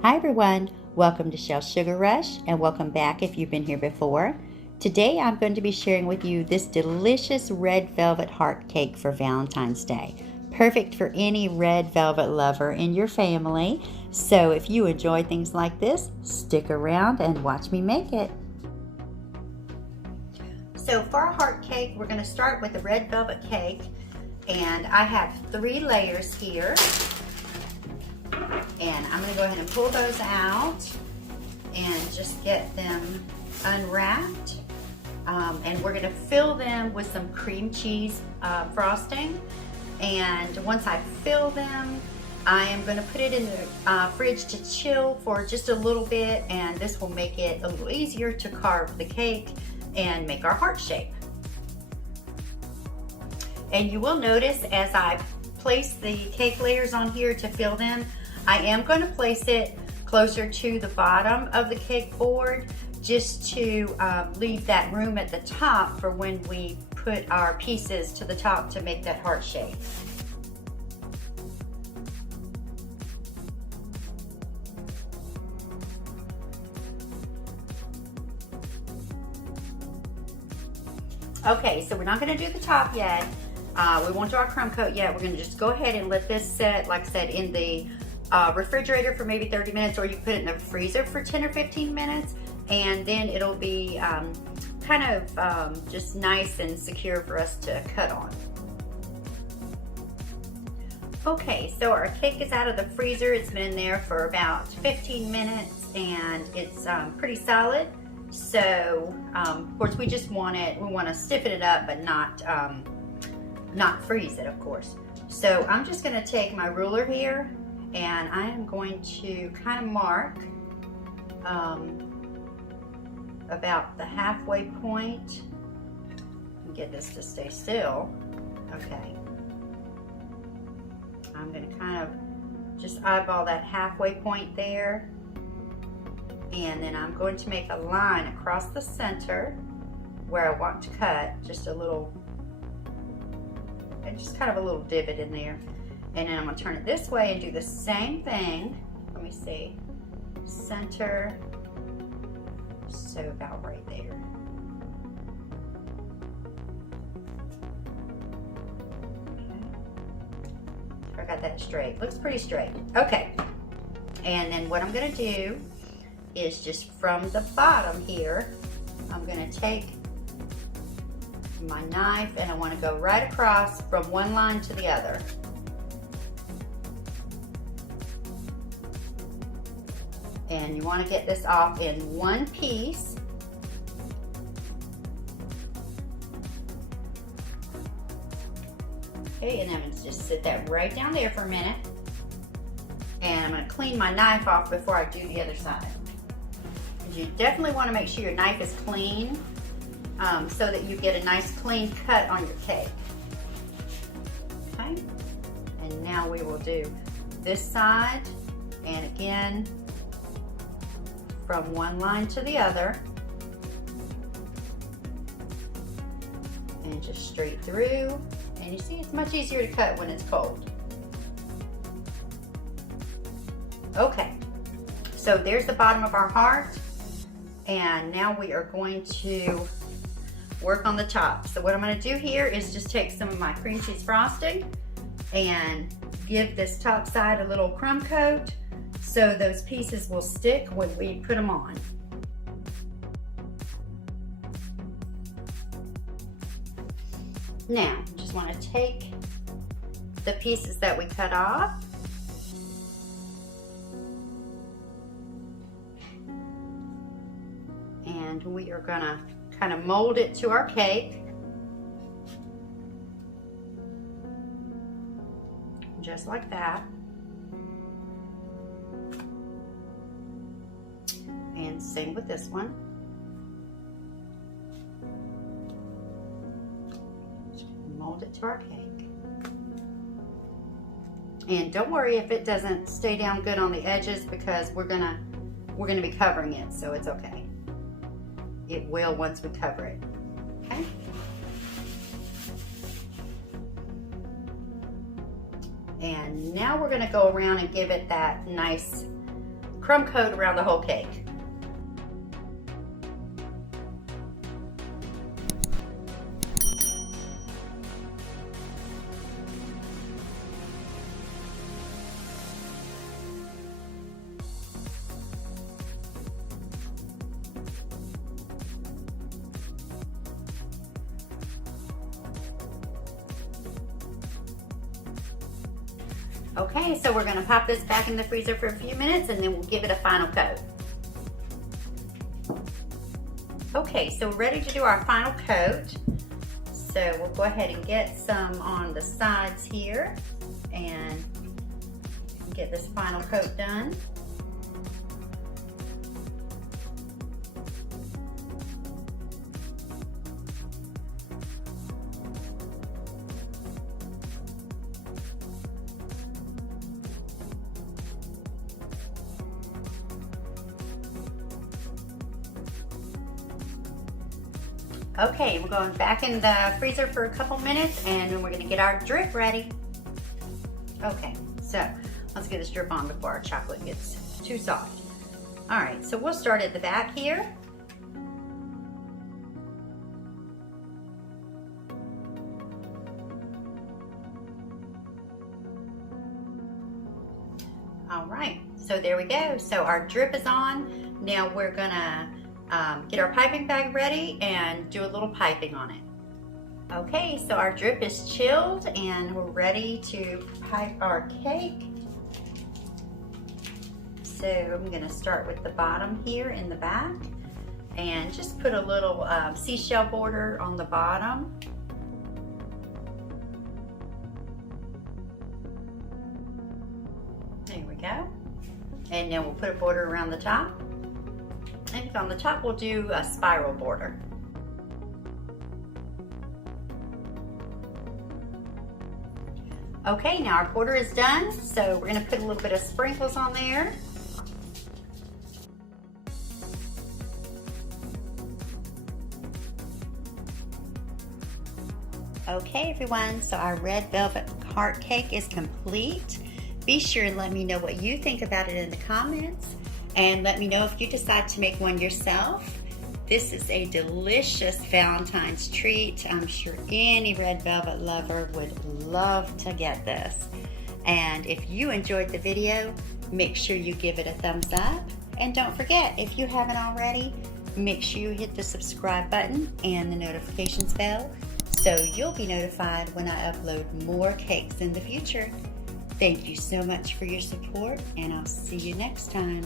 Hi everyone, welcome to Shell Sugar Rush and welcome back if you've been here before. Today I'm going to be sharing with you this delicious red velvet heart cake for Valentine's Day. Perfect for any red velvet lover in your family. So if you enjoy things like this, stick around and watch me make it. So for our heart cake, we're going to start with the red velvet cake, and I have 3 layers here. And I'm going to go ahead and pull those out and just get them unwrapped. And we're going to fill them with some cream cheese frosting. And once I fill them, I am going to put it in the fridge to chill for just a little bit, and this will make it a little easier to carve the cake and make our heart shape. And you will notice as I place the cake layers on here to fill them, I am going to place it closer to the bottom of the cake board just to leave that room at the top for when we put our pieces to the top to make that heart shape. Okay, so we're not going to do the top yet. We won't do our crumb coat yet. We're going to just go ahead and let this set, like I said, in the refrigerator for maybe 30 minutes, or you can put it in the freezer for 10 or 15 minutes, and then it'll be kind of just nice and secure for us to cut on. Okay, so our cake is out of the freezer. It's been in there for about 15 minutes and it's pretty solid. So of course we just want to stiffen it up, but not freeze it, of course. So I'm just going to take my ruler here, and I am going to kind of mark about the halfway point and get this to stay still. Okay. I'm going to kind of just eyeball that halfway point there, and then I'm going to make a line across the center where I want to cut, just a little, and just kind of a little divot in there. And then I'm going to turn it this way and do the same thing. Let me see. Center. So about right there. Okay. I got that straight. Looks pretty straight. Okay. And then what I'm going to do is just from the bottom here, I'm going to take my knife and I want to go right across from one line to the other. And you want to get this off in one piece. Okay, and I'm going to just sit that right down there for a minute. And I'm going to clean my knife off before I do the other side. You definitely want to make sure your knife is clean so that you get a nice clean cut on your cake. Okay, and now we will do this side, and again, from one line to the other, and just straight through. And you see, it's much easier to cut when it's cold. Okay, so there's the bottom of our heart, and now we are going to work on the top. So what I'm going to do here is just take some of my cream cheese frosting and give this top side a little crumb coat, so those pieces will stick when we put them on. Now, just want to take the pieces that we cut off and we are going to kind of mold it to our cake. Just like that. And same with this one. Mold it to our cake. And don't worry if it doesn't stay down good on the edges, because we're gonna be covering it, so it's okay. It will once we cover it. Okay. And now we're gonna go around and give it that nice crumb coat around the whole cake. Okay, so we're gonna pop this back in the freezer for a few minutes and then we'll give it a final coat. Okay, so we're ready to do our final coat. So we'll go ahead and get some on the sides here and get this final coat done. Okay, we're going back in the freezer for a couple minutes and then we're gonna get our drip ready. Okay, so let's get this drip on before our chocolate gets too soft. All right, so we'll start at the back here. All right, so there we go. So our drip is on. Now we're gonna get our piping bag ready and do a little piping on it. Okay, so our drip is chilled and we're ready to pipe our cake. So I'm gonna start with the bottom here in the back and just put a little seashell border on the bottom. There we go. And then we'll put a border around the top. And on the top, we'll do a spiral border. Okay, now our border is done. So we're gonna put a little bit of sprinkles on there. Okay, everyone, so our red velvet heart cake is complete. Be sure and let me know what you think about it in the comments. And let me know if you decide to make one yourself. This is a delicious Valentine's treat. I'm sure any red velvet lover would love to get this. And if you enjoyed the video, make sure you give it a thumbs up. And don't forget, if you haven't already, make sure you hit the subscribe button and the notifications bell so you'll be notified when I upload more cakes in the future. Thank you so much for your support, and I'll see you next time.